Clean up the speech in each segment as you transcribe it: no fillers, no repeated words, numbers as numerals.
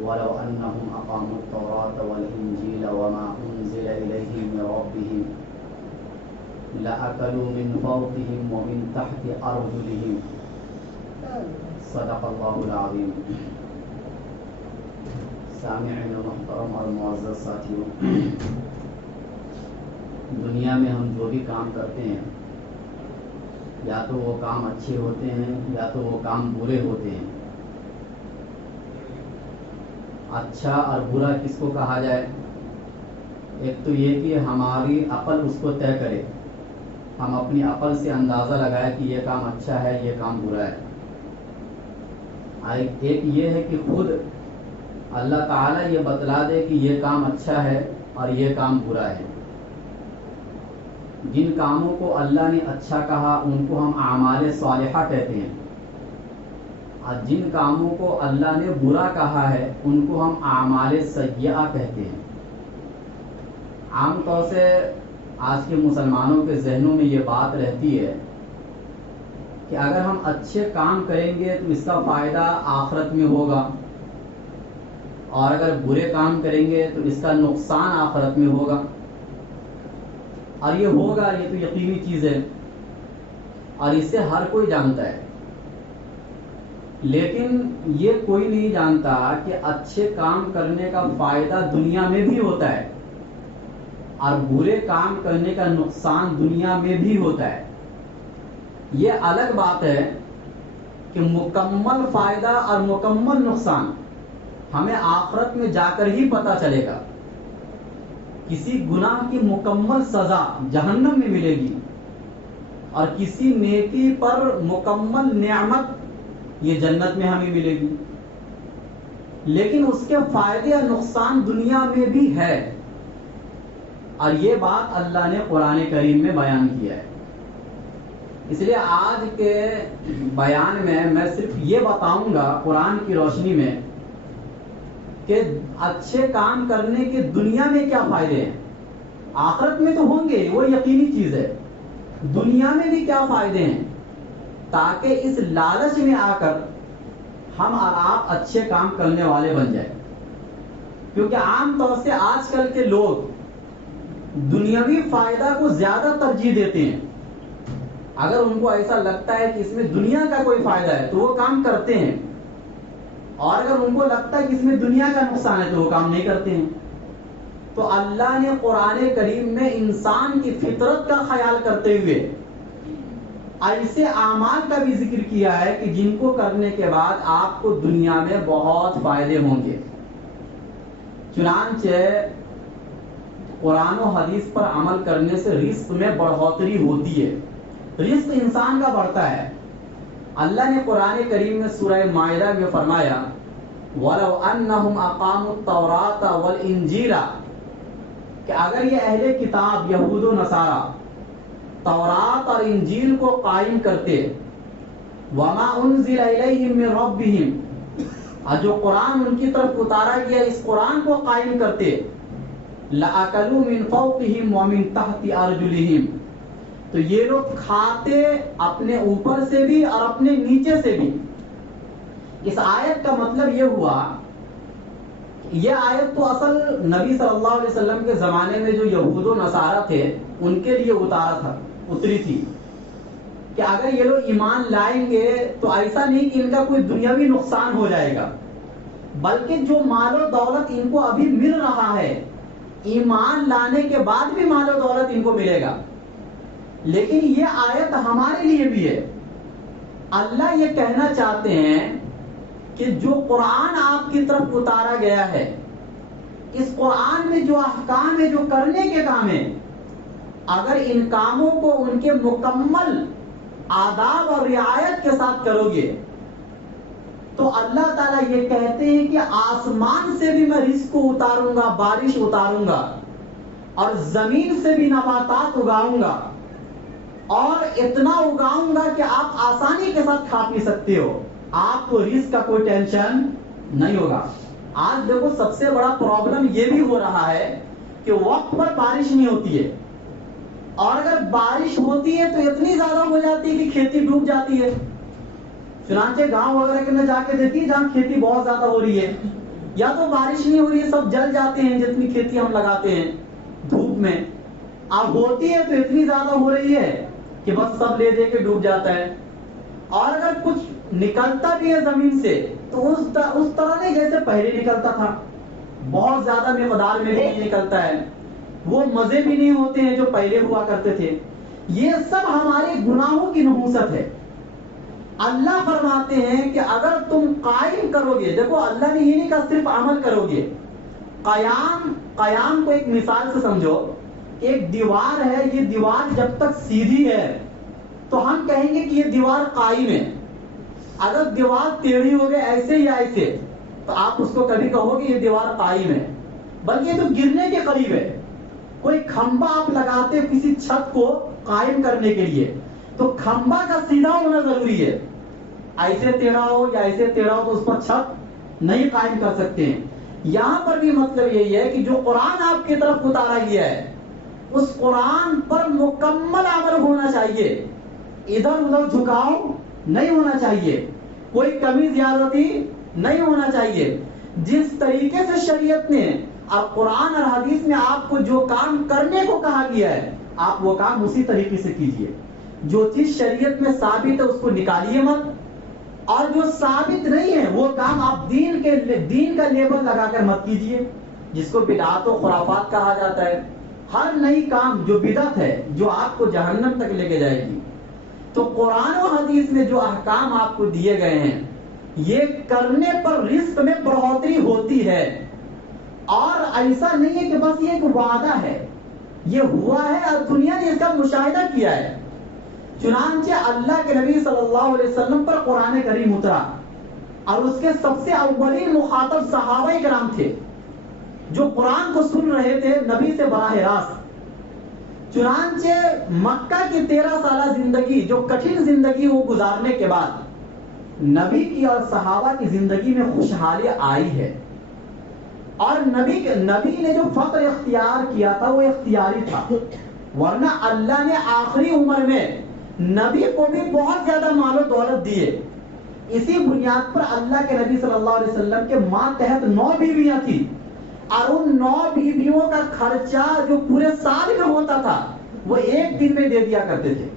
ولو أنهم أقاموا التوراة والإنجيل وما أنزل إليهم من ربهم لأكلوا من فوقهم ومن تحت أرجلهم صدق الله العظيم. سامعین محترم اور معزز ساتھیوں، دنیا میں ہم جو بھی کام کرتے ہیں یا تو وہ کام اچھے ہوتے ہیں یا تو وہ کام برے ہوتے ہیں. اچھا اور برا کس کو کہا جائے؟ ایک تو یہ کہ ہماری عقل اس کو طے کرے، ہم اپنی عقل سے اندازہ لگائے کہ یہ کام اچھا ہے یہ کام برا ہے. ایک یہ ہے کہ خود اللہ تعالیٰ یہ بتلا دے کہ یہ کام اچھا ہے اور یہ کام برا ہے. جن کاموں کو اللہ نے اچھا کہا ان کو ہم اعمال صالحہ کہتے ہیں، اور جن کاموں کو اللہ نے برا کہا ہے ان کو ہم اعمال سیئہ کہتے ہیں. عام طور سے آج کے مسلمانوں کے ذہنوں میں یہ بات رہتی ہے کہ اگر ہم اچھے کام کریں گے تو اس کا فائدہ آخرت میں ہوگا، اور اگر برے کام کریں گے تو اس کا نقصان آخرت میں ہوگا. اور یہ ہوگا، یہ تو یقینی چیز ہے اور اسے ہر کوئی جانتا ہے. لیکن یہ کوئی نہیں جانتا کہ اچھے کام کرنے کا فائدہ دنیا میں بھی ہوتا ہے اور برے کام کرنے کا نقصان دنیا میں بھی ہوتا ہے. یہ الگ بات ہے کہ مکمل فائدہ اور مکمل نقصان ہمیں آخرت میں جا کر ہی پتہ چلے گا. کسی گناہ کی مکمل سزا جہنم میں ملے گی اور کسی نیکی پر مکمل نعمت یہ جنت میں ہمیں ملے گی. لیکن اس کے فائدے اور نقصان دنیا میں بھی ہے، اور یہ بات اللہ نے قرآن کریم میں بیان کیا ہے. اس لیے آج کے بیان میں صرف یہ بتاؤں گا قرآن کی روشنی میں کہ اچھے کام کرنے کے دنیا میں کیا فائدے ہیں. آخرت میں تو ہوں گے، وہ یقینی چیز ہے. دنیا میں بھی کیا فائدے ہیں، تاکہ اس لالچ میں آ کر ہم اور آپ اچھے کام کرنے والے بن جائیں. کیونکہ عام طور سے آج کل کے لوگ دنیاوی فائدہ کو زیادہ ترجیح دیتے ہیں. اگر ان کو ایسا لگتا ہے کہ اس میں دنیا کا کوئی فائدہ ہے تو وہ کام کرتے ہیں، اور اگر ان کو لگتا ہے کہ اس میں دنیا کا نقصان ہے تو وہ کام نہیں کرتے ہیں. تو اللہ نے قرآن کریم میں انسان کی فطرت کا خیال کرتے ہوئے ایسے اعمال کا بھی ذکر کیا ہے کہ جن کو کرنے کے بعد آپ کو دنیا میں بہت فائدے ہوں گے. چنانچہ قرآن و حدیث پر عمل کرنے سے رزق میں بڑھوتری ہوتی ہے، رزق انسان کا بڑھتا ہے. اللہ نے قرآن کریم میں سورہ مائدہ میں فرمایا وَلَوْ أَنَّهُمْ أَقَامُوا التَّوْرَاةَ وَالْإِنْجِيلَ، کہ اگر یہ اہل کتاب یہود و نصارہ تورات اور انجیل کو قائم کرتے، وَمَا أُنزِلَ إِلَيْهِمْ مِنْ رَبِّهِمْ، اور جو قرآن ان کی طرف اتارا گیا اس قرآن کو قائم کرتے، لَأَكَلُوا مِنْ فَوْقِهِمْ وَمِنْ تَحْتِ أَرْجُلِهِمْ، تو یہ لوگ کھاتے اپنے اوپر سے بھی اور اپنے نیچے سے بھی. اس آیت کا مطلب یہ ہوا، یہ آیت تو اصل نبی صلی اللہ علیہ وسلم کے زمانے میں جو یہود و نصارہ تھے ان کے لیے اتری تھی کہ اگر یہ لوگ ایمان لائیں گے تو ایسا نہیں کہ ان کا کوئی دنیاوی نقصان ہو جائے گا، بلکہ جو مال و دولت ان کو ابھی مل رہا ہے ایمان لانے کے بعد بھی مال و دولت ان کو ملے گا. لیکن یہ آیت ہمارے لیے بھی ہے. اللہ یہ کہنا چاہتے ہیں کہ جو قرآن آپ کی طرف اتارا گیا ہے، اس قرآن میں جو احکام ہے، جو کرنے کے کام ہے، اگر ان کاموں کو ان کے مکمل آداب اور رعایت کے ساتھ کرو گے تو اللہ تعالیٰ یہ کہتے ہیں کہ آسمان سے بھی میں رزق کو اتاروں گا، بارش اتاروں گا، اور زمین سے بھی نباتات اگاؤں گا، اور اتنا اگاؤں گا کہ آپ آسانی کے ساتھ کھا پی سکتے ہو، آپ کو رزق کا کوئی ٹینشن نہیں ہوگا. آج دیکھو سب سے بڑا پرابلم یہ بھی ہو رہا ہے کہ وقت پر بارش نہیں ہوتی ہے، اور اگر بارش ہوتی ہے تو اتنی زیادہ ہو جاتی ہے کہ کھیتی ڈوب جاتی ہے. چنانچہ گاؤں وغیرہ کے اندر جا کے دیکھیے جہاں کھیتی بہت زیادہ ہو رہی ہے، یا تو بارش نہیں ہو رہی ہے، سب جل جاتے ہیں جتنی کھیتی ہم لگاتے ہیں دھوپ میں، اب ہوتی ہے تو اتنی زیادہ ہو رہی ہے کہ بس سب لے دے کے ڈوب جاتا ہے، اور اگر کچھ نکلتا بھی ہے زمین سے تو اس طرح نہیں جیسے پہلے نکلتا تھا، بہت زیادہ مقدار میں بھی نہیں نکلتا ہے، وہ مزے بھی نہیں ہوتے ہیں جو پہلے ہوا کرتے تھے۔ یہ سب ہمارے گناہوں کی نحوست ہے۔ اللہ فرماتے ہیں کہ اگر تم قائم کرو گے، دیکھو اللہ نے یہ نہیں کہا صرف عمل کرو گے، قیام کو ایک مثال سے سمجھو، ایک دیوار ہے، یہ دیوار جب تک سیدھی ہے تو ہم کہیں گے کہ یہ دیوار قائم ہے، اگر دیوار ٹیڑھی ہو گئے ایسے یا ایسے تو آپ اس کو کبھی کہو گے یہ دیوار قائم ہے، بلکہ یہ تو گرنے کے قریب ہے۔ کوئی کھمبا آپ لگاتے کسی چھت کو قائم کرنے کے لیے تو کھمبا کا سیدھا ہونا ضروری ہے، ایسے ٹیڑھا ہو یا ایسے ٹیڑھا ہو تو اس پر چھت نہیں قائم کر سکتے ہیں۔ یہاں پر بھی مطلب یہی ہے کہ جو قرآن آپ کی طرف اتارا گیا ہے اس قرآن پر مکمل عمل ہونا چاہیے، ادھر ادھر جھکاؤ نہیں ہونا چاہیے، کوئی کمی زیادتی نہیں ہونا چاہیے۔ جس طریقے سے شریعت نے اب قرآن اور حدیث میں آپ کو جو کام کرنے کو کہا گیا ہے آپ وہ کام اسی طریقے سے کیجئے، جو چیز شریعت میں ثابت ہے اس کو نکالیے مت، اور جو ثابت نہیں ہے وہ کام آپ دین کا لیبل لگا کر مت کیجئے، جس کو بدعات و خرافات کہا جاتا ہے۔ ہر نئی کام جو بدعت ہے جو آپ کو جہنم تک لے کے جائے گی، تو قرآن و حدیث میں جو احکام آپ کو دیے گئے ہیں یہ کرنے پر رزق میں بڑھوتری ہوتی ہے، اور ایسا نہیں ہے کہ بس یہ ایک وعدہ ہے، یہ ہوا ہے اور دنیا نے اس کا مشاہدہ کیا ہے۔ چنانچہ اللہ کے نبی صلی اللہ علیہ وسلم پر قرآن کریم اترا اور اس کے سب سے اولین مخاطب صحابہ کرام تھے جو قرآن کو سن رہے تھے نبی سے براہ راست۔ چنانچہ مکہ کی 13 سالہ زندگی جو کٹھن زندگی وہ گزارنے کے بعد نبی کی اور صحابہ کی زندگی میں خوشحالی آئی ہے، اور نبی نے جو فقر اختیار کیا تھا وہ اختیاری تھا، ورنہ اللہ نے آخری عمر میں نبی کو بھی بہت زیادہ مال و دولت دیے۔ اسی بنیاد پر اللہ کے نبی صلی اللہ علیہ وسلم کے ماتحت 9 بیویاں تھیں، اور ان 9 بیویوں کا خرچہ جو پورے سال میں ہوتا تھا وہ ایک دن میں دے دیا کرتے تھے،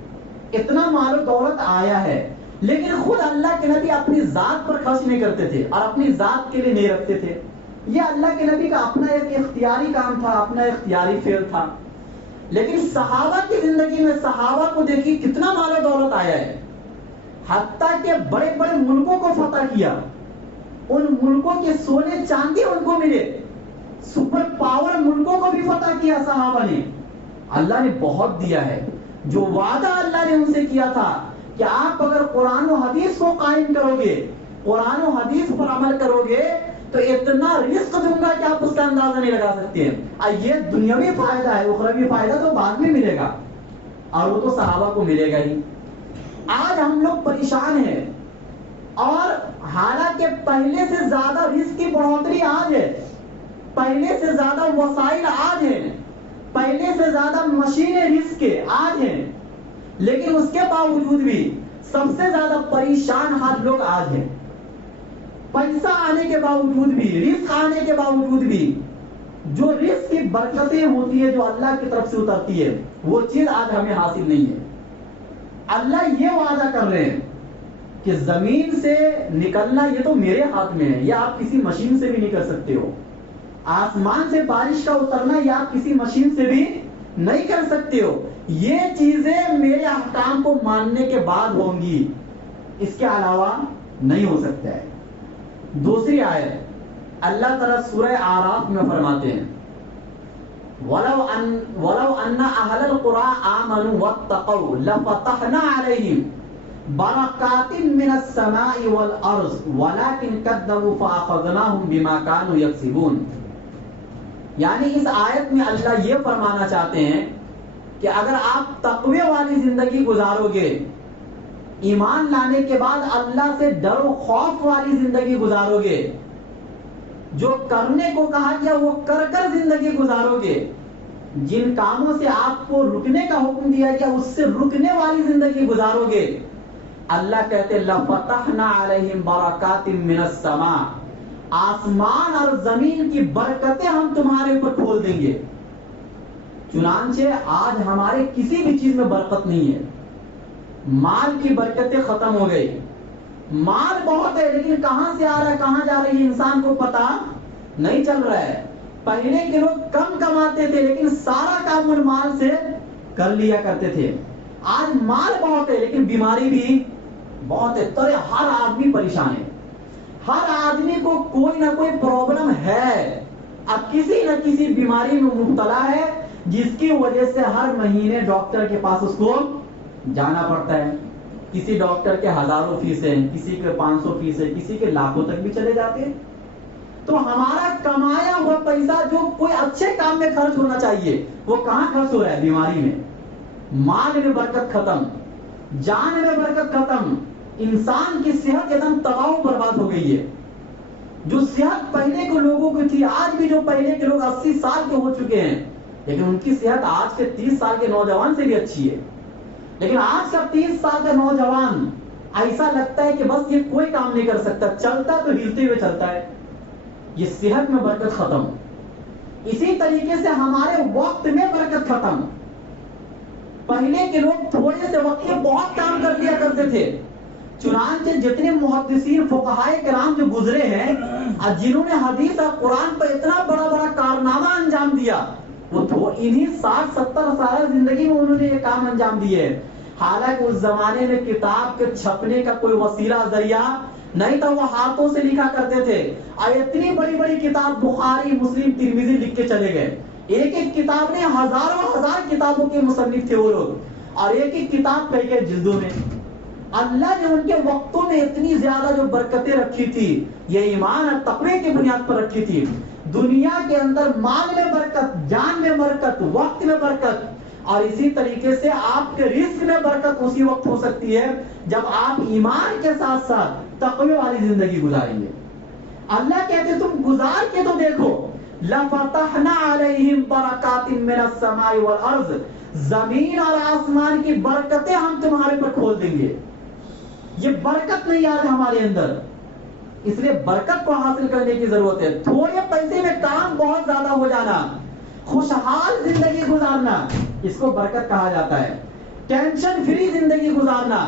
اتنا مال و دولت آیا ہے۔ لیکن خود اللہ کے نبی اپنی ذات پر خرچ نہیں کرتے تھے اور اپنی ذات کے لیے نہیں رکھتے تھے، یہ اللہ کے نبی کا اپنا ایک اختیاری کام تھا، اپنا اختیاری فعل تھا۔ لیکن صحابہ کی زندگی میں صحابہ کو دیکھیے کتنا مال و دولت آیا ہے، حتیٰ کہ بڑے بڑے ملکوں کو فتح کیا، ان ملکوں کے سونے چاندی ان کو ملے، سپر پاور ملکوں کو بھی فتح کیا صحابہ نے۔ اللہ نے بہت دیا ہے، جو وعدہ اللہ نے ان سے کیا تھا کہ آپ اگر قرآن و حدیث کو قائم کرو گے، قرآن و حدیث پر عمل کرو گے تو اتنا رزق دوں گا کہ آپ اس کا اندازہ نہیں لگا سکتے ہیں۔ یہ دنیاوی فائدہ ہے، اخروی فائدہ تو بعد میں ملے گا، اور وہ تو صحابہ کو ملے گا ہی۔ آج ہم لوگ پریشان ہیں، اور حالانکہ پہلے سے زیادہ رزق کی بڑھوتری آج ہے، پہلے سے زیادہ وسائل آج ہیں، پہلے سے زیادہ مشینیں رزق کے آج ہیں، لیکن اس کے باوجود بھی سب سے زیادہ پریشان حال لوگ آج ہیں۔ پیسہ آنے کے باوجود بھی، رزق آنے کے باوجود بھی، جو رزق کی برکتیں ہوتی ہے جو اللہ کی طرف سے اترتی ہے وہ چیز آج ہمیں حاصل نہیں ہے۔ اللہ یہ وعدہ کر رہے ہیں کہ زمین سے نکلنا یہ تو میرے ہاتھ میں ہے، یہ آپ کسی مشین سے بھی نہیں کر سکتے ہو، آسمان سے بارش کا اترنا یہ آپ کسی مشین سے بھی نہیں کر سکتے ہو، یہ چیزیں میرے احکام کو ماننے کے بعد ہوں گی، اس کے علاوہ نہیں ہو سکتا ہے۔ دوسری آیت اللہ تعالیٰ سورہ اعراف میں فرماتے ہیں وَلَوْ أَنَّ أَهْلَ الْقُرَىٰ آمَنُوا وَاتَّقَوْا لَفَتَحْنَا عَلَيْهِمْ بَرَكَاتٍ مِّنَ السَّمَاءِ وَالْأَرْضِ وَلَٰكِن كَذَّبُوا فَأَخَذْنَاهُمْ بِمَا كَانُوا يَكْسِبُونَ۔ یعنی اس آیت میں اللہ یہ فرمانا چاہتے ہیں کہ اگر آپ تقوی والی زندگی گزارو گے، ایمان لانے کے بعد اللہ سے ڈر و خوف والی زندگی گزارو گے، جو کرنے کو کہا گیا وہ کر کر زندگی گزارو گے، جن کاموں سے آپ کو رکنے کا حکم دیا گیا اس سے رکنے والی زندگی گزارو گے، اللہ کہتے لفتحنا علیہم برکات من السماء، آسمان اور زمین کی برکتیں ہم تمہارے اوپر کھول دیں گے۔ چنانچہ آج ہمارے کسی بھی چیز میں برکت نہیں ہے، مال کی برکتیں ختم ہو گئی، مال بہت ہے لیکن کہاں سے آ رہا ہے کہاں جا رہی ہے انسان کو پتا نہیں چل رہا ہے۔ پہلے کے لوگ کم کماتے تھے لیکن سارا کام ان مال سے کر لیا کرتے تھے۔ آج مال بہت ہے لیکن بیماری بھی بہت ہے، تو ہر آدمی پریشان ہے، ہر آدمی کو کوئی نہ کوئی پرابلم ہے، اب کسی نہ کسی بیماری میں مبتلا ہے، جس کی وجہ سے ہر مہینے ڈاکٹر کے پاس اس کو جانا پڑتا ہے۔ کسی ڈاکٹر کے ہزاروں فیس ہے، کسی کے 500 فیس ہے، کسی کے لاکھوں تک بھی چلے جاتے ہیں۔ تو ہمارا کمایا ہوا پیسہ جو کوئی اچھے کام میں خرچ ہونا چاہیے وہ کہاں خرچ ہو رہا ہے؟ بیماری میں، مال میں برکت ختم، جان میں برکت ختم، انسان کی صحت ایک دم تباہ و برباد ہو گئی ہے۔ جو صحت پہلے کے لوگوں کی تھی، آج بھی جو پہلے کے لوگ 80 سال کے ہو چکے ہیں لیکن ان کی صحت آج کے 30 سال کے نوجوان سے بھی اچھی ہے۔ لیکن آج کا 30 سال کا نوجوان ایسا لگتا ہے کہ بس یہ کوئی کام نہیں کر سکتا، چلتا تو ہلتے ہوئے چلتا ہے۔ یہ صحت میں برکت ختم۔ اسی طریقے سے ہمارے وقت میں برکت ختم۔ پہلے کے لوگ تھوڑے سے وقت میں بہت کام کر لیا کرتے تھے، چنانچہ جتنے محدثین فقہائے کرام جو گزرے ہیں اور جنہوں نے حدیث اور قرآن پر اتنا بڑا بڑا کارنامہ انجام دیا، وہ انہی 60-70 سال زندگی میں انہوں نے یہ کام انجام دیے۔ حالانکہ اس زمانے میں کتاب کے چھپنے کا کوئی وسیلہ ذریعہ نہیں تھا، وہ ہاتھوں سے لکھا کرتے تھے، اور اتنی بڑی بڑی کتاب بخاری، مسلم، ترمذی لکھ کے چلے گئے۔ ایک ایک کتاب نے ہزاروں ہزار کتابوں کے مصنف تھے وہ لوگ، اور ایک ایک کتاب کئی کئی جلدوں میں۔ اللہ نے ان کے وقتوں میں اتنی زیادہ جو برکتیں رکھی تھی، یہ ایمان اور تقوی کی بنیاد پر رکھی تھی۔ دنیا کے اندر مال میں برکت، جان میں برکت، وقت میں برکت، اور اسی طریقے سے آپ کے رزق میں برکت اسی وقت ہو سکتی ہے جب آپ ایمان کے ساتھ ساتھ تقوی والی زندگی گزاریں گے۔ اللہ کہتے تم گزار کے تو دیکھو، لَفَتَحْنَا عَلَيْهِمْ بَرَكَاتٍ مِّنَ السَّمَاءِ وَالْأَرْضِ، زمین اور آسمان کی برکتیں ہم تمہارے پر کھول دیں گے۔ یہ برکت نہیں آج ہمارے اندر، اس لیے برکت کو حاصل کرنے کی ضرورت ہے۔ تھوڑے پیسے میں کام بہت زیادہ ہو جانا، خوشحال زندگی گزارنا، اس کو برکت کہا جاتا ہے۔ ٹینشن فری زندگی گزارنا۔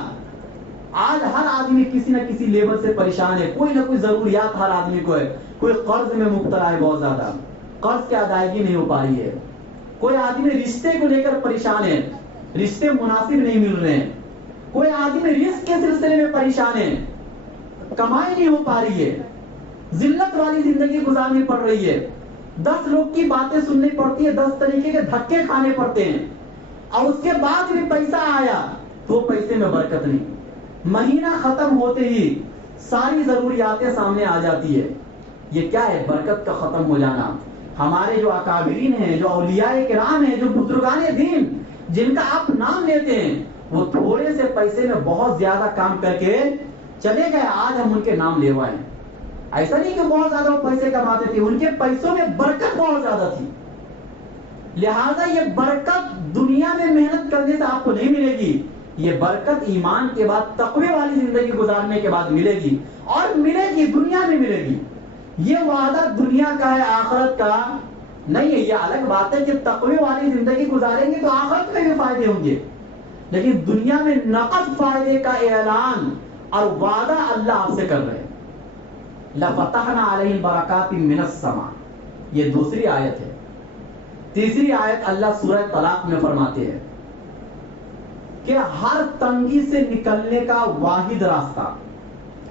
آج ہر آدمی کسی نہ کسی لیول سے پریشان ہے، کوئی نہ کوئی ضروریات ہر آدمی کو ہے۔ کوئی قرض میں مبتلا ہے، بہت زیادہ قرض کی ادائیگی نہیں ہو پا رہی ہے۔ کوئی آدمی رشتے کو لے کر پریشان ہے، رشتے مناسب نہیں مل رہے ہیں۔ کوئی آدمی رزق کے سلسلے میں پریشان ہے، کمائی نہیں ہو پا رہی ہے، ذلت والی زندگی گزارنی پڑ رہی ہے، 10 لوگ کی باتیں سننی پڑتی ہے، 10 طریقے کے دھکے کھانے پڑتے ہیں، اور اس کے بعد بھی پیسہ آیا تو پیسے میں برکت نہیں۔ مہینہ ختم ہوتے ہی ساری ضروریاتیں سامنے آ جاتی ہے۔ یہ کیا ہے؟ برکت کا ختم ہو جانا۔ ہمارے جو اکابرین ہیں، جو اولیاء کرام ہیں، جو بزرگان دین جن کا آپ نام لیتے ہیں، وہ تھوڑے سے پیسے میں بہت زیادہ کام کر کے چلے گئے، آج ہم ان کے نام لیوائے ہیں۔ ایسا نہیں کہ بہت زیادہ وہ پیسے کماتے تھے، ان کے پیسوں میں برکت بہت زیادہ تھی۔ لہذا یہ برکت دنیا میں محنت کرنے سے آپ کو نہیں ملے گی، یہ برکت ایمان کے بعد تقوی والی زندگی گزارنے کے بعد ملے گی، اور ملے گی دنیا میں ملے گی۔ یہ وعدہ دنیا کا ہے، آخرت کا نہیں ہے۔ یہ الگ بات ہے کہ تقوی والی زندگی گزاریں گے تو آخرت میں بھی فائدے ہوں گے، لیکن دنیا میں نقد فائدے کا اعلان اور وعدہ اللہ آپ سے کر رہے ہیں۔ لَفَتَحْنَا عَلَيْهِمْ بَرَكَاتٍ مِّنَ السَّمَاءِ، یہ دوسری آیت ہے۔ تیسری آیت اللہ سورہ طلاق میں فرماتے ہیں کہ ہر تنگی سے نکلنے کا واحد راستہ۔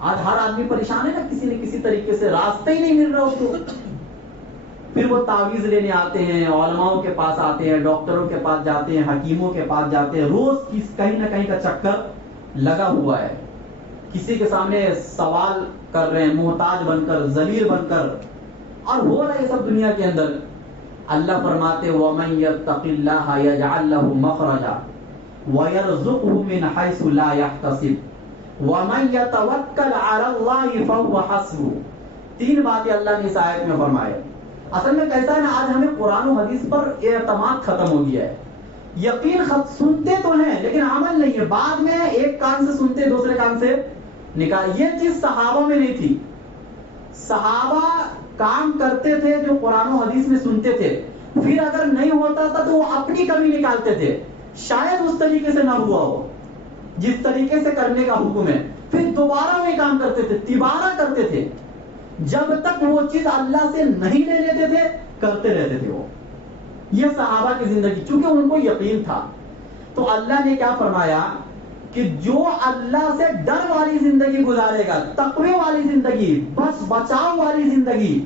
آج ہر آدمی پریشان ہے نا، کسی نہ کسی طریقے سے راستہ ہی نہیں مل رہا اس کو، پھر وہ تعویذ لینے آتے ہیں، علماؤں کے پاس آتے ہیں، ڈاکٹروں کے پاس جاتے ہیں، حکیموں کے پاس جاتے ہیں، روز کہیں نہ کہیں کا چکر لگا ہوا ہے، کسی کے سامنے سوال کر رہے ہیں، محتاج بن کر، ذلیل بن کر، اور ہو رہا ہے یہ سب دنیا کے اندر۔ اللہ فرماتے وَمَن يَتَّقِ اللَّهَ يَجْعَل لَّهُ مَخْرَجًا وَيَرْزُقْهُ مِنْ حَيْثُ لَا يَحْتَسِبُ وَمَن يَتَوَكَّلْ عَلَى اللَّهِ فَهُوَ حَسْبُهُ۔ تین باتیں اللہ نے اس آیت میں فرمائے۔ اصل میں کیسا ہے نا، آج ہمیں قرآن و حدیث پر اعتماد ختم ہو گیا ہے۔ یقین سنتے تو ہیں لیکن عمل نہیں ہے، بعد میں ایک کان سے سنتے دوسرے کان سے نکال. یہ چیز صحابہ میں نہیں تھی. صحابہ کام کرتے تھے جو قرآن و حدیث میں سنتے تھے، پھر اگر نہیں ہوتا تھا تو وہ اپنی کمی نکالتے تھے، شاید اس طریقے سے نہ ہوا ہو جس طریقے سے کرنے کا حکم ہے، پھر دوبارہ وہی کام کرتے تھے، تبارہ کرتے تھے، جب تک وہ چیز اللہ سے نہیں لے لیتے تھے کرتے رہتے تھے. وہ یہ صحابہ کی زندگی، چونکہ ان کو یقین تھا. تو اللہ نے کیا فرمایا کہ جو اللہ سے ڈر والی زندگی گزارے گا، تقوی والی زندگی، بچاؤ والی زندگی،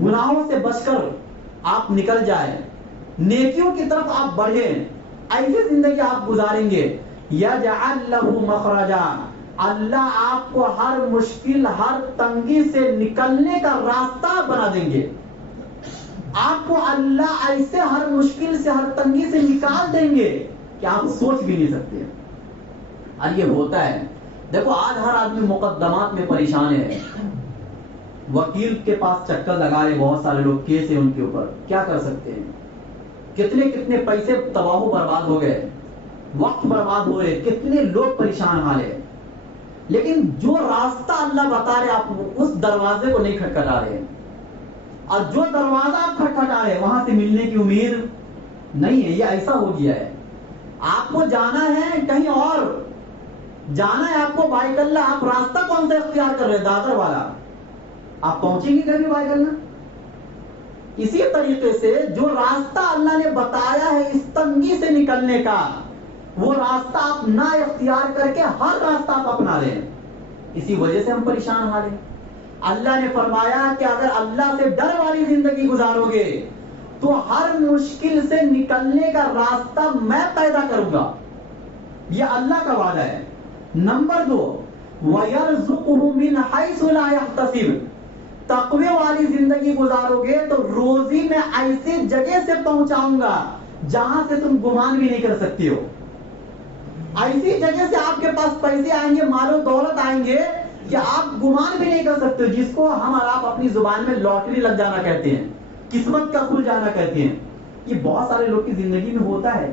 گناہوں سے بچ کر آپ نکل جائیں، نیکیوں کی طرف آپ بڑھیں، ایسی زندگی آپ گزاریں گے، یجعل لہ مخرجا، اللہ آپ کو ہر مشکل، ہر تنگی سے نکلنے کا راستہ بنا دیں گے. آپ کو اللہ ایسے ہر مشکل سے، ہر تنگی سے نکال دیں گے کہ آپ سوچ بھی نہیں سکتے. اور یہ ہوتا ہے. دیکھو آج ہر آدمی مقدمات میں پریشان ہے، وکیل کے پاس چکر لگا رہے بہت سارے لوگ، کیس ہے ان کے اوپر، کیا کر سکتے ہیں؟ کتنے کتنے پیسے تباہ و برباد ہو گئے، وقت برباد ہو رہے، کتنے لوگ پریشان حال ہے. لیکن جو راستہ اللہ بتا رہے آپ اس دروازے کو نہیں کھٹکھٹا رہے، اور جو دروازہ آپ کھٹکھٹا رہے وہاں سے ملنے کی امید نہیں ہے. یہ ایسا ہو گیا ہے. آپ کو جانا ہے کہیں اور، جانا ہے آپ کو بائک اللہ، آپ راستہ کون سا اختیار کر رہے ہیں؟ دادر والا. آپ پہنچیں گے کبھی بائک اللہ؟ اسی طریقے سے جو راستہ اللہ نے بتایا ہے اس تنگی سے نکلنے کا، وہ راستہ آپ نہ اختیار کر کے ہر راستہ آپ اپنا رہے ہیں. اسی وجہ سے ہم پریشان حال ہیں. اللہ نے فرمایا کہ اگر اللہ سے ڈر والی زندگی گزارو گے تو ہر مشکل سے نکلنے کا راستہ میں پیدا کروں گا. یہ اللہ کا وعدہ ہے. نمبر 2، وَيَرْزُقُهُ مِنْ حَيْثُ لَا يَحْتَسِبُ، تقوی والی زندگی گزارو گے تو روزی میں ایسی جگہ سے پہنچاؤں گا جہاں سے تم گمان بھی نہیں کر سکتے ہو. ایسی جگہ سے آپ کے پاس پیسے آئیں گے، مال و دولت آئیں گے کہ آپ گمان بھی نہیں کر سکتے، جس کو ہم اور آپ اپنی زبان میں لاٹری لگ جانا کہتے ہیں، قسمت کا کھل جانا کہتے ہیں. یہ بہت سارے لوگ کی زندگی میں ہوتا ہے.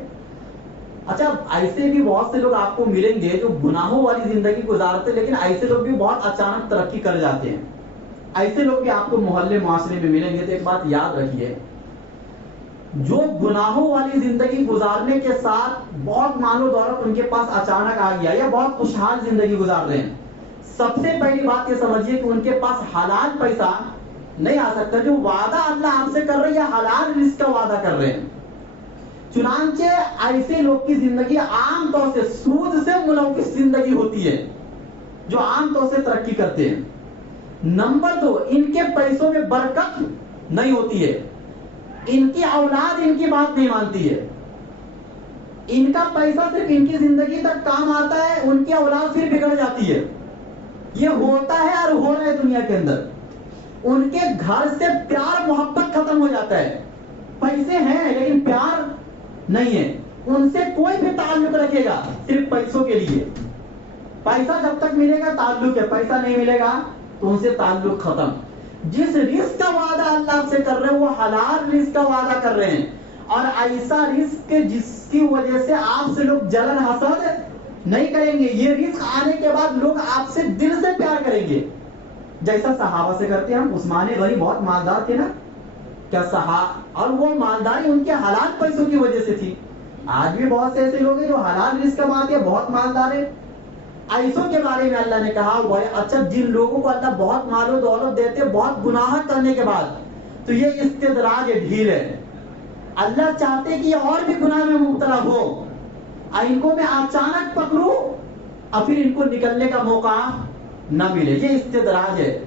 اچھا ایسے بھی بہت سے لوگ آپ کو ملیں گے جو گناہوں والی زندگی گزارتے، لیکن ایسے لوگ بھی بہت اچانک ترقی کر جاتے ہیں. ایسے لوگ بھی آپ کو محلے معاشرے میں ملیں گے. تو ایک بات یاد رکھیے، جو گناہوں والی زندگی گزارنے کے ساتھ بہت مال و دولت ان کے پاس اچانک آ گیا یا بہت خوشحال زندگی گزار رہے ہیں، سب سے پہلی بات یہ سمجھیے کہ ان کے پاس حلال پیسہ نہیں آ سکتا. جو وعدہ اللہ آپ سے کر رہے ہیں یا حلال رزق کا وعدہ کر رہے ہیں. چنانچہ ایسے لوگ کی زندگی عام طور سے سود سے ملوث زندگی ہوتی ہے جو عام طور سے ترقی کرتے ہیں. نمبر 2، ان کے پیسوں میں برکت نہیں ہوتی ہے، ان کی اولاد ان کی بات نہیں مانتی ہے. ان کا پیسہ صرف ان کی زندگی تک کام آتا ہے، ان کی اولاد پھر بگڑ جاتی ہے. یہ ہوتا ہے اور ہو رہا ہے دنیا کے اندر. ان کے گھر سے پیار محبت ختم ہو جاتا ہے. پیسے ہیں لیکن پیار نہیں ہے. ان سے کوئی بھی تعلق رکھے گا صرف پیسوں کے لیے. پیسہ جب تک ملے گا تعلق ہے، پیسہ نہیں ملے گا تو ان سے تعلق ختم. جس رزق کا وعدہ اللہ سے کر رہے ہیں وہ حلال رزق کا وعدہ کر رہے ہیں، اور ایسا رزق جس کی وجہ سے آپ سے لوگ جلن حسد نہیں کریں گے. یہ رزق آنے کے بعد لوگ آپ سے دل سے پیار کریں گے، جیسا صحابہ سے کرتے ہیں. ہم عثمان غنی بہت مالدار تھے نا، کیا اور وہ مالداری ان کے حلال پیسوں کی وجہ سے تھی. آج بھی بہت سے ایسے لوگ ہیں جو حلال رزق کماتے ہیں، بہت مالدار ہیں. ایسوں کے بارے میں اللہ نے کہا اچھا جن لوگوں کو اللہ بہت مال و دولت دیتے بہت گناہ کرنے کے بعد، تو یہ استدراج ہے، ڈھیل ہے. اللہ چاہتے کہ یہ اور بھی گناہ میں مبتلا ہو، ان کو میں اچانک پکڑوں اور پھر ان کو نکلنے کا موقع نہ ملے. یہ استدراج ہے.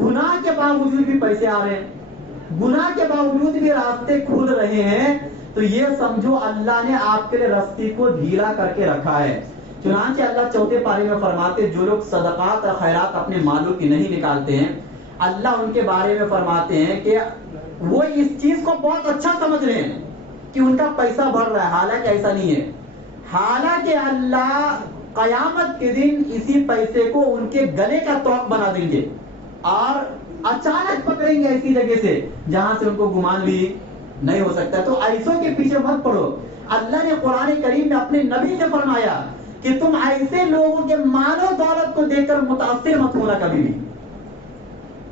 گناہ کے باوجود بھی پیسے آ رہے ہیں، گناہ کے باوجود بھی راستے کھل رہے ہیں، تو یہ سمجھو اللہ نے آپ کے لیے راستے کو ڈھیلا کر کے رکھا ہے. چنانچہ اللہ چوتھے پارے میں فرماتے جو لوگ صدقات اور خیرات اپنے مالوں کی نہیں نکالتے ہیں، اللہ ان کے بارے میں فرماتے ہیں کہ وہ اس چیز کو بہت اچھا سمجھ رہے ہیں کہ ان کا پیسہ بڑھ رہا ہے، حالانکہ ایسا نہیں ہے. حالانکہ اللہ قیامت کے دن اسی پیسے کو ان کے گلے کا توق بنا دیں گے اور اچانک پکڑیں گے ایسی جگہ سے جہاں سے ان کو گمان بھی نہیں ہو سکتا. تو ایسوں کے پیچھے مت پڑو. اللہ نے قرآن کریم میں اپنے نبی سے فرمایا کہ تم ایسے لوگوں کے مال و دولت کو دیکھ کر متاثر مت ہونا کبھی بھی.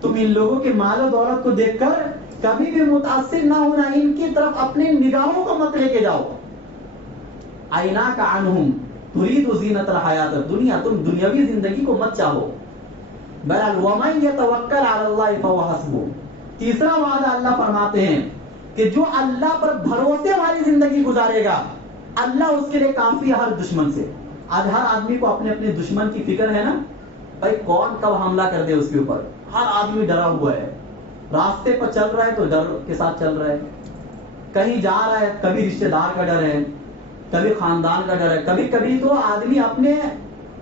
تم ان لوگوں کے مال و دولت کو دیکھ کر کبھی بھی متاثر نہ ہونا، ان کی طرف اپنے نگاہوں کو مت لے کے جاؤ. عیناک عنہم ترید زینت الحیات الدنیا، تم دنیاوی زندگی کو مت چاہو. بہرحال ومن یتوکل علی اللہ فہو حسبہ. تیسرا وعدہ اللہ فرماتے ہیں کہ جو اللہ پر بھروسے والی زندگی گزارے گا اللہ اس کے لیے کافی ہے ہر دشمن سے. آج ہر آدمی کو اپنے اپنے دشمن کی فکر ہے نا، بھائی کون کب حملہ کر دے اس کے اوپر. ہر آدمی ڈرا ہوا ہے، راستے پر چل رہا ہے تو ڈر کے ساتھ چل رہا ہے، کہیں جا رہا ہے کبھی رشتہ دار کا ڈر ہے، کبھی خاندان کا ڈر ہے، کبھی کبھی تو آدمی اپنے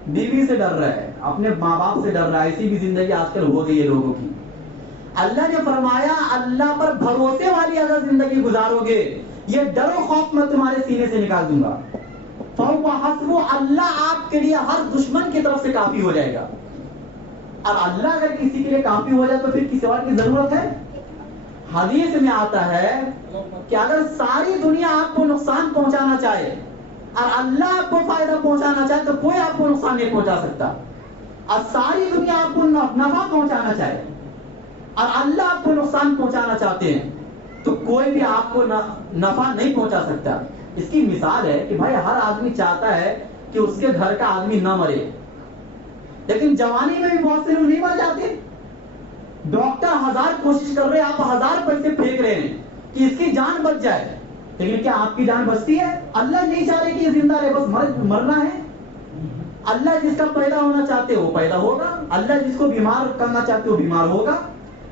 بیوی سے ڈر رہا ہے، اپنے ماں باپ سے ڈر رہا ہے. ایسی بھی زندگی آج کل ہو گئی ہے لوگوں کی. اللہ نے فرمایا اللہ پر بھروسے والی اگر زندگی گزارو گے یہ ڈر و خوف میں تمہارے سینے سے نکال دوں گا. فَهُوَ حَسْبُهُ، اللہ آپ کے لیے ہر دشمن کی طرف سے کافی ہو جائے گا. اور اللہ اگر کسی کے لیے کافی ہو جائے تو پھر کسی اور کی ضرورت ہے؟ حدیث میں آتا ہے کہ اگر ساری دنیا آپ کو نقصان پہنچانا چاہے اور اللہ آپ کو فائدہ پہنچانا چاہے تو کوئی آپ کو نقصان نہیں پہنچا سکتا. اور ساری دنیا آپ کو نفع پہنچانا چاہے اور اللہ آپ کو نقصان پہنچانا چاہتے ہیں تو کوئی بھی آپ کو نفع نہیں پہنچا سکتا. اس کی مثال ہے کہ بھائی ہر آدمی چاہتا ہے کہ اس کے گھر کا آدمی نہ مرے، لیکن جوانی میں بھی بہت سے لوگ نہیں مر جاتے. ڈاکٹر 1000 کوشش کر رہے ہیں، آپ 1000 پیسے پھینک رہے ہیں کہ اس کی جان بچ جائے، لیکن کیا آپ کی جان بچتی ہے؟ اللہ نہیں چاہ رہے کہ یہ زندہ رہے، بس مرنا ہے. اللہ جس کا پیدا ہونا چاہتے وہ پیدا ہوگا، اللہ جس کو بیمار کرنا چاہتے وہ بیمار ہوگا.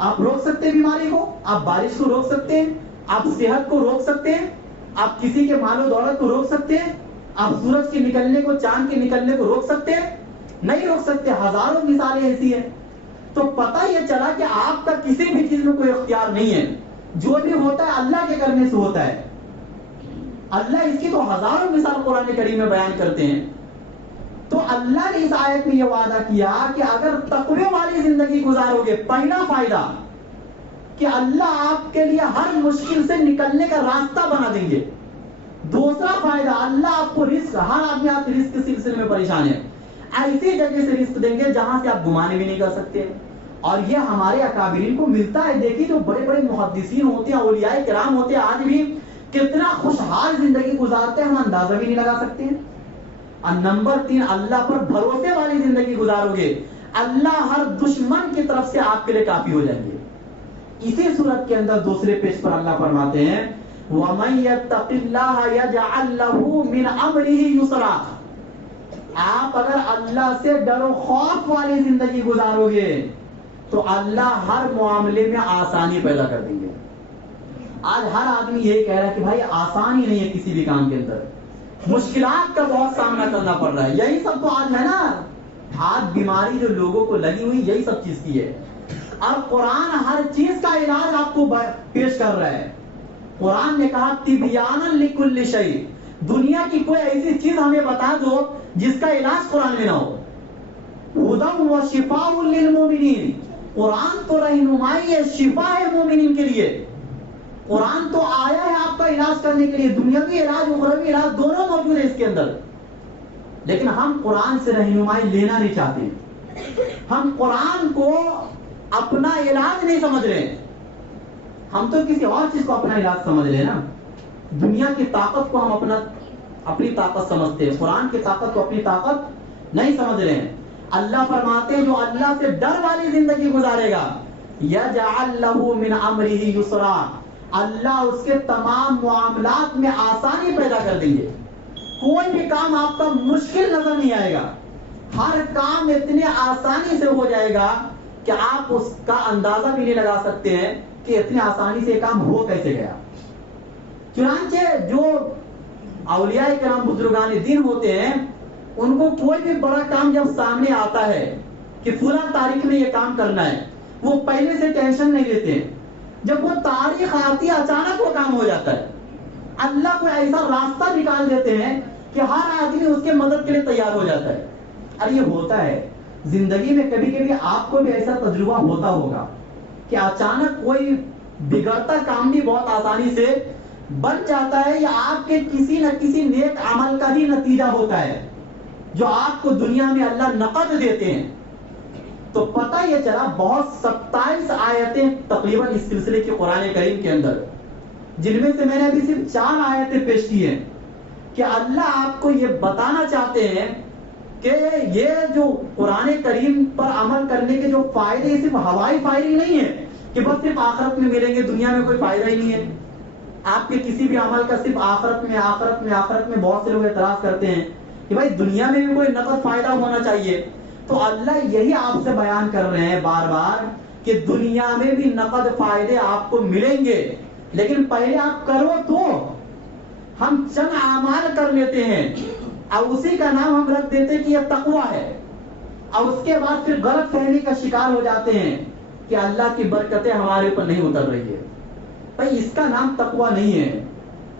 آپ روک سکتے ہیں بیماری کو، آپ بارش کو روک سکتے ہیں، آپ صحت کو روک سکتے ہیں، آپ کسی کے مال و دولت کو روک سکتے ہیں، آپ سورج کے نکلنے کو چاند کے نکلنے کو روک سکتے ہیں؟ نہیں روک سکتے. ہزاروں مثالیں ایسی ہیں. تو پتہ یہ چلا کہ آپ کا کسی بھی چیز میں کوئی اختیار نہیں ہے، جو بھی ہوتا ہے اللہ کے کرنے سے ہوتا ہے. اللہ اس کی تو ہزاروں مثال قرآن کریم میں بیان کرتے ہیں. تو اللہ نے اس آیت میں یہ وعدہ کیا کہ اگر تقوی والی زندگی گزارو گے، پہلا فائدہ کہ اللہ آپ کے لیے ہر مشکل سے نکلنے کا راستہ بنا دیں گے. دوسرا فائدہ اللہ آپ کو رزق، ہر آدمی آپ رزق کے سلسلے میں پریشان ہے، ایسی جگہ سے رزق دیں گے جہاں سے آپ گمانے بھی نہیں کر سکتے. اور یہ ہمارے اکابرین کو ملتا ہے. دیکھیے جو بڑے بڑے محدثین ہوتے ہیں، اولیاء کرام ہوتے ہیں، آج بھی کتنا خوشحال زندگی گزارتے ہیں ہم اندازہ بھی نہیں لگا سکتے ہیں. اور نمبر 3 اللہ پر بھروسے والی زندگی گزارو گے اللہ ہر دشمن کی طرف سے آپ کے لیے کافی ہو جائیں گے. اسی صورت کے اندر دوسرے پیج پر اللہ فرماتے ہیں وَمَن يَتَّقِ اللَّهَ يَجْعَل لَّهُ مِنْ أَمْرِهِ يُسْرًا. آپ اگر اللہ سے ڈر و خوف والی زندگی گزارو گے تو اللہ ہر معاملے میں آسانی پیدا کر دیں گے. آج ہر آدمی یہی کہہ رہا ہے کہ بھائی آسانی نہیں ہے کسی بھی کام کے اندر، مشکلات کا بہت سامنا کرنا پڑ رہا ہے. یہی سب تو آج ہے نا، آج بیماری جو لوگوں کو لگی ہوئی یہی سب چیز کی ہے. اب قرآن ہر چیز کا علاج آپ کو پیش کر رہا ہے. قرآن نے کہا تبیانا لکل شیء، دنیا کی کوئی ایسی چیز ہمیں بتا دو جس کا علاج قرآن میں نہ ہو. ہدی و شفاء للمؤمنین، قرآن تو رہنمائی ہے، شفا ہے مومنین کے لیے. قرآن تو آیا ہے آپ کا علاج کرنے کے لیے، دنیاوی علاج اخروی علاج دونوں موجود ہے اس کے اندر. لیکن ہم قرآن سے رہنمائی لینا نہیں چاہتے، ہم قرآن کو اپنا علاج نہیں سمجھ رہے. ہم تو کسی اور چیز کو اپنا علاج سمجھ رہے نا. دنیا کی طاقت کو ہم اپنی طاقت سمجھتے ہیں، قرآن کی طاقت کو اپنی طاقت نہیں سمجھ رہے ہیں. اللہ فرماتے ہیں جو اللہ سے ڈر والی زندگی گزارے گا یجعل له من امره یسرا، اللہ اس کے تمام معاملات میں آسانی پیدا کر دیں گے. کوئی بھی کام آپ کا مشکل نظر نہیں آئے گا، ہر کام اتنے آسانی سے ہو جائے گا کہ آپ اس کا اندازہ بھی نہیں لگا سکتے ہیں کہ اتنی آسانی سے یہ کام ہو کیسے گیا. چنانچہ جو اولیاء کرام بزرگان دین ہوتے ہیں ان کو کوئی بھی بڑا کام جب سامنے آتا ہے کہ فلاں تاریخ میں یہ کام کرنا ہے، وہ پہلے سے ٹینشن نہیں لیتے ہیں. جب وہ تاریخ آتی ہے اچانک وہ کام ہو جاتا ہے. اللہ کو ایسا راستہ نکال دیتے ہیں کہ ہر آدمی اس کے مدد کے لیے تیار ہو جاتا ہے. اور یہ ہوتا ہے زندگی میں، کبھی کبھی آپ کو بھی ایسا تجربہ ہوتا ہوگا کہ اچانک کوئی بگڑتا کام بھی بہت آسانی سے بن جاتا ہے، یہ آپ کے کسی نہ کسی نیک عمل کا ہی نتیجہ ہوتا ہے جو آپ کو دنیا میں اللہ نقد دیتے ہیں۔ تو پتہ یہ چلا بہت 27 آیتیں تقریباً اس سلسلے کی قرآن کریم کے اندر، جن میں سے میں نے ابھی صرف 4 آیتیں پیش کی ہیں کہ اللہ آپ کو یہ بتانا چاہتے ہیں کہ یہ جو قرآن کریم پر عمل کرنے کے جو فائدے، یہ صرف ہوائی فائدے نہیں ہے کہ بس صرف آخرت میں ملیں گے، دنیا میں کوئی فائدہ ہی نہیں ہے۔ آپ کے کسی بھی عمل کا صرف آخرت میں بہت سے لوگ اعتراض کرتے ہیں کہ بھائی دنیا میں بھی کوئی نقد فائدہ ہونا چاہیے۔ تو اللہ یہی آپ سے بیان کر رہے ہیں بار بار کہ دنیا میں بھی نقد فائدے آپ کو ملیں گے، لیکن پہلے آپ کرو تو۔ ہم چند اعمال کر لیتے ہیں اور اسی کا نام ہم رکھ دیتے ہیں کہ یہ تقویٰ ہے، اور اس کے بعد پھر غلط فہمی کا شکار ہو جاتے ہیں کہ اللہ کی برکتیں ہمارے اوپر نہیں اتر رہی ہے۔ بھائی اس کا نام تقویٰ نہیں ہے۔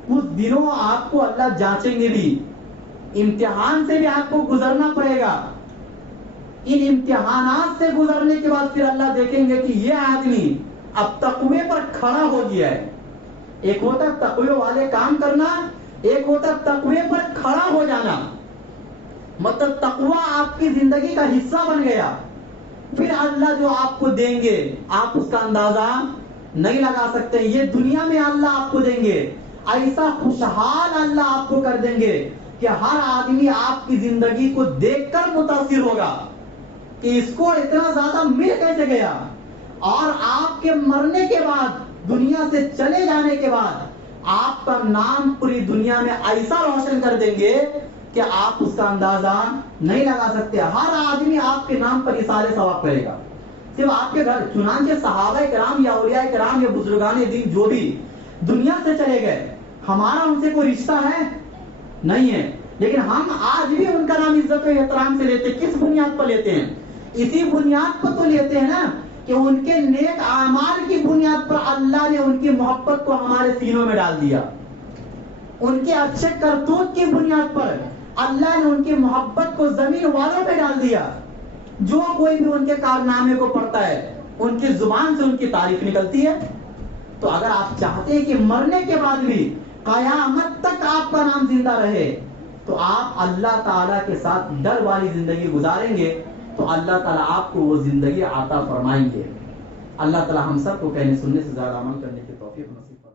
کچھ دنوں آپ کو اللہ جانچیں گے بھی، امتحان سے بھی آپ کو گزرنا پڑے گا۔ ان امتحانات سے گزرنے کے بعد پھر اللہ دیکھیں گے کہ یہ آدمی اب تقوی پر کھڑا ہو گیا ہے۔ ایک ہوتا ہے تقوی والے کام کرنا، ایک ہوتا ہے تقوی پر کھڑا ہو جانا۔ مطلب تقوی آپ کی زندگی کا حصہ بن گیا، پھر اللہ جو آپ کو دیں گے آپ اس کا اندازہ نہیں لگا سکتے۔ یہ دنیا میں اللہ آپ کو دیں گے، ایسا خوشحال اللہ آپ کو کر دیں گے کہ ہر آدمی آپ کی زندگی کو دیکھ کر متاثر ہوگا کہ اس کو اتنا زیادہ مل کیسے گیا۔ اور آپ کے مرنے کے بعد، دنیا سے چلے جانے کے بعد، آپ کا نام پوری دنیا میں ایسا روشن کر دیں گے کہ آپ اس کا اندازہ نہیں لگا سکتے۔ ہر آدمی آپ کے نام پر اثار ثواب کرے گا، صرف آپ کے گھر۔ چنانچہ صحابہ کرام یا اولیاء کرام یا بزرگان دین جو بھی دنیا سے چلے گئے، ہمارا ان سے کوئی رشتہ ہے نہیں ہے، لیکن ہم آج بھی ان کا نام عزت و احترام سے لیتے ہیں۔ کس بنیاد پر لیتے ہیں؟ اسی بنیاد پر تو لیتے ہیں نا کہ ان کے نیک اعمال کی بنیاد پر اللہ نے ان کی محبت کو ہمارے سینوں میں ڈال دیا۔ ان کے اچھے کرتوت کی بنیاد پر اللہ نے ان کی محبت کو زمین والوں پہ ڈال دیا۔ جو کوئی بھی ان کے کارنامے کو پڑھتا ہے ان کی زبان سے ان کی تعریف نکلتی ہے۔ تو اگر آپ چاہتے ہیں کہ مرنے کے بعد بھی قیامت تک آپ کا نام زندہ رہے، تو آپ اللہ تعالیٰ کے ساتھ ڈر والی زندگی گزاریں گے تو اللہ تعالیٰ آپ کو وہ زندگی عطا فرمائیں گے۔ اللہ تعالیٰ ہم سب کو کہنے سننے سے زیادہ عمل کرنے کی توفیق نصیب